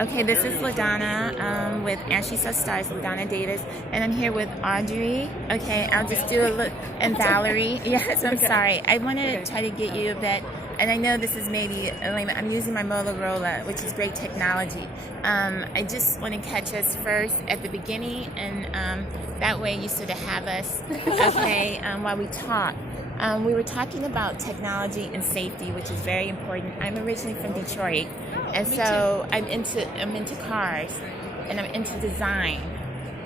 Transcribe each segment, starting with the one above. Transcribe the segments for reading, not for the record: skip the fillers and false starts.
Okay, this is LaDonna with And She Saw Stars, LaDonna Davis, and I'm here with Audrey. Okay, I'll just do a look, and Valerie. Yes, I'm sorry. I wanted to try to get you a bit, and I know this is maybe, I'm using my Motorola, which is great technology. I just want to catch us first at the beginning, and that way you sort of have us, okay, while we talk. We were talking about technology and safety, which is very important. I'm originally from Detroit, and so I'm into cars, and I'm into design,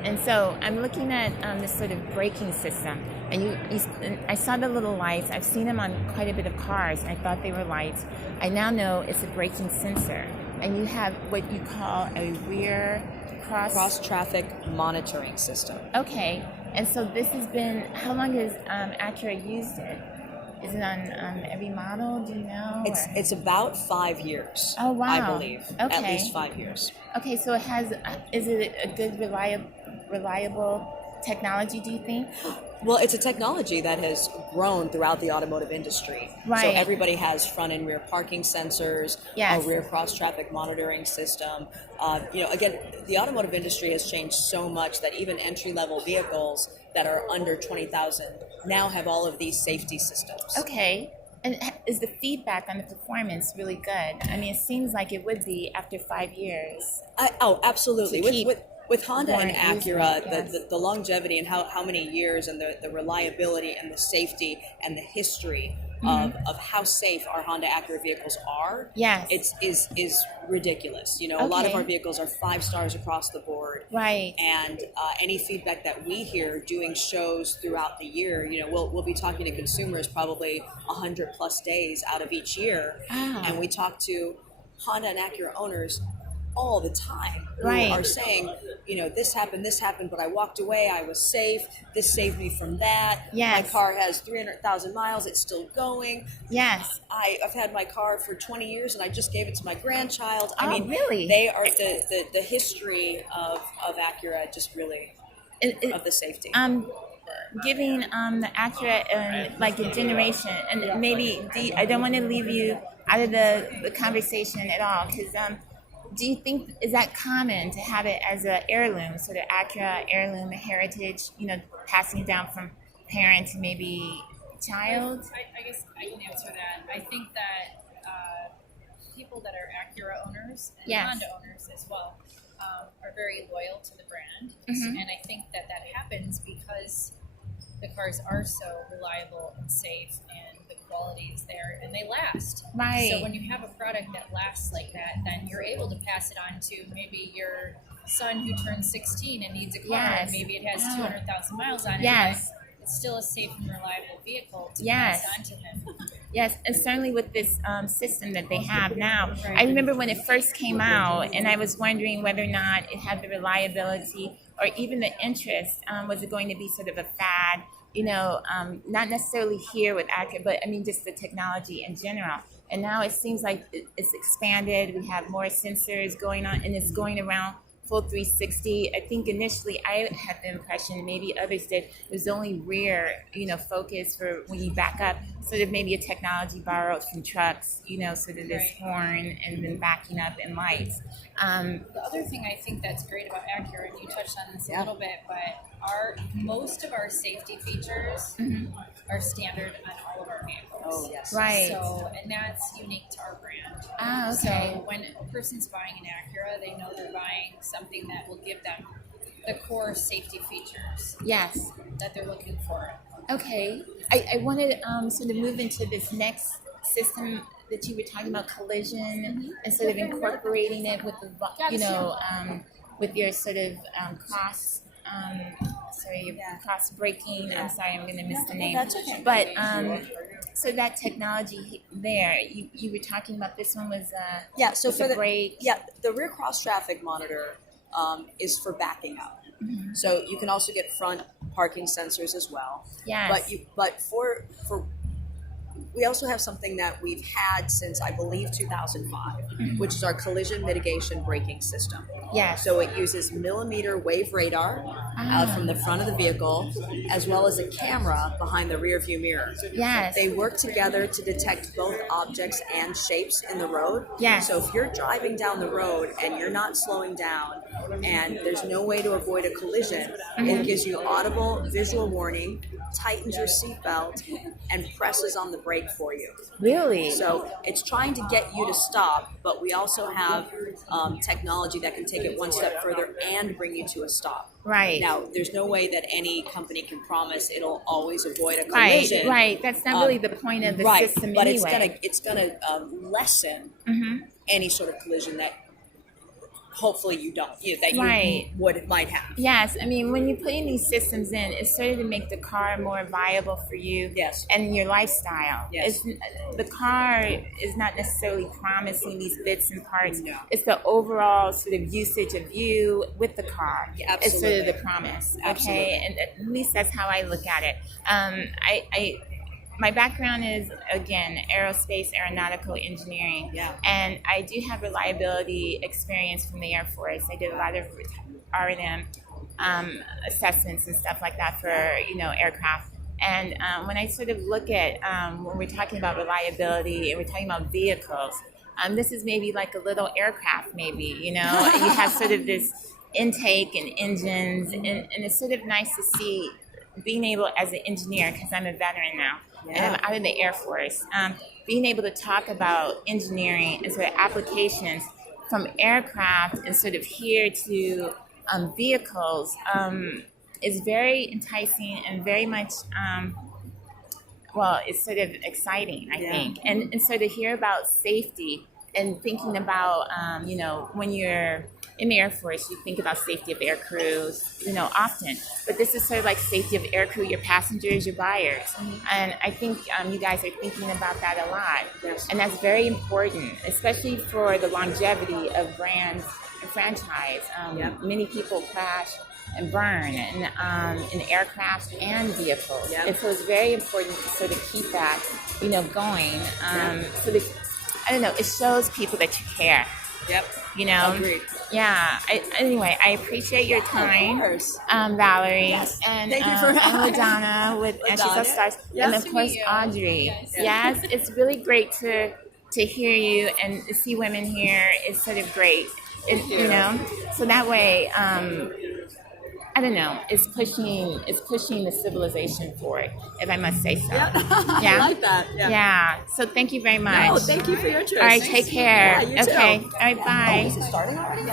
and so I'm looking at this sort of braking system. And I saw the little lights. I've seen them on quite a bit of cars, and I thought they were lights. I now know it's a braking sensor, and you have what you call a rear cross traffic monitoring system. Okay. And so this has been, how long has Acura used it? Is it on every model? Do you know? It's about 5 years. Oh, wow. I believe. Okay. At least 5 years. Okay, so is it a good, reliable technology, do you think? Well, it's a technology that has grown throughout the automotive industry. Right. So everybody has front and rear parking sensors, Yes. a rear cross-traffic monitoring system. Again, the automotive industry has changed so much that even entry-level vehicles that are under 20,000 now have all of these safety systems. Okay. And is the feedback on the performance really good? I mean, it seems like it would be after 5 years. Absolutely. With Honda and Acura, yes. the longevity and how many years and the reliability and the safety and the history of how safe our Honda Acura vehicles are, yes, is ridiculous. A lot of our vehicles are 5 stars across the board. Right. And any feedback that we hear doing shows throughout the year, we'll be talking to consumers probably 100 plus days out of each year, and we talk to Honda and Acura owners all the time who are saying, this happened, but I walked away, I was safe, this saved me from that. Yes. My car has 300,000 miles, it's still going. Yes. I've had my car for 20 years and I just gave it to my grandchild. Oh, really? They are the history of Acura, just really of the safety. Giving the Acura like a generation, and maybe I don't want to leave you out of the conversation at all, because do you think, is that common to have it as an heirloom, sort of Acura heirloom, a heritage, passing it down from parent to maybe child? I guess I can answer that. I think that people that are Acura owners and Honda owners as well are very loyal to the brand. Mm-hmm. And I think that happens because the cars are so reliable and safe, and the quality is there, and they last. Right. So when you have a product that lasts like that, then you're able to pass it on to maybe your son who turns 16 and needs a car, and maybe it has 200,000 miles on it. Yes. But it's still a safe and reliable vehicle to Yes. pass on to him. Yes, and certainly with this system that they have now. I remember when it first came out, and I was wondering whether or not it had the reliability or even the interest. Was it going to be sort of a fad? Not necessarily here with Acura, but I mean just the technology in general. And now it seems like it's expanded. We have more sensors going on, and it's going around full 360. I think initially I had the impression, maybe others did, it was only rear, focus for when you back up, sort of maybe a technology borrowed from trucks, sort of this horn and then backing up and lights. The other thing I think that's great about Acura, and you touched on this a little bit, but most of our safety features are standard on all of our vehicles. Oh, yes. Right. So, and that's unique to our brand. Ah, okay. So when a person's buying an Acura, they know they're buying something that will give them the core safety features. Yes. That they're looking for. Okay. I wanted to sort of move into this next system that you were talking about, collision, and sort of incorporating it with with your sort of cross braking. I'm sorry, I'm going to miss the name. That's okay. But so that technology there, you were talking about, this one was So for the brake. The rear cross traffic monitor is for backing up. Mm-hmm. So you can also get front parking sensors as well. Yes. But for we also have something that we've had since I believe 2005, which is our collision mitigation braking system. Yes. So it uses millimeter wave radar from the front of the vehicle, as well as a camera behind the rear view mirror. Yes. They work together to detect both objects and shapes in the road. Yes. So if you're driving down the road and you're not slowing down and there's no way to avoid a collision, it gives you audible visual warning, tightens your seatbelt, and presses on the brake for you. Really? So it's trying to get you to stop, but we also have technology that can take it one step further and bring you to a stop. Right. Now, there's no way that any company can promise it'll always avoid a collision. Right. That's not really the point of the system but anyway. it's gonna lessen any sort of collision that hopefully you don't, that you might have. Yes, I mean, when you put in these systems in, it's sort of to make the car more viable for you and your lifestyle. Yes. The car is not necessarily promising these bits and parts. No. It's the overall sort of usage of you with the car. Yeah, it's sort absolutely. of the promise. Absolutely. Okay, and at least that's how I look at it. My background is, again, aerospace, aeronautical engineering. Yeah. And I do have reliability experience from the Air Force. I did a lot of R&M assessments and stuff like that for, aircraft. And when I sort of look at, when we're talking about reliability and we're talking about vehicles, this is maybe like a little aircraft, maybe, you have sort of this intake and engines, and it's sort of nice to see being able, as an engineer, because I'm a veteran now, and I'm out of the Air Force, being able to talk about engineering and sort of applications from aircraft and sort of here to vehicles is very enticing and very much, it's sort of exciting, I think. And so to hear about safety and thinking about, when you're in the Air Force, you think about safety of air crews, often. But this is sort of like safety of air crew, your passengers, your buyers. And I think you guys are thinking about that a lot. Yes. And that's very important, especially for the longevity of brands and franchise. Many people crash and burn in aircraft and vehicles. And so it's very important to sort of keep that, going. So that, I don't know, it shows people that you care. Yep. Agreed. Yeah. Anyway, I appreciate your time, of course. Valerie. Yes. And Thank you for and LaDonna with And She's a Stars. And of course, Audrey. Yes, it's really great to hear you and to see women here. It's sort of great. So that way, I don't know, it's pushing the civilization forward, if I must say so. I like that. Yeah. So thank you very much. No, thank you for your interest. All right, take care. Yeah, you too. Okay. All right, bye. Is it starting already?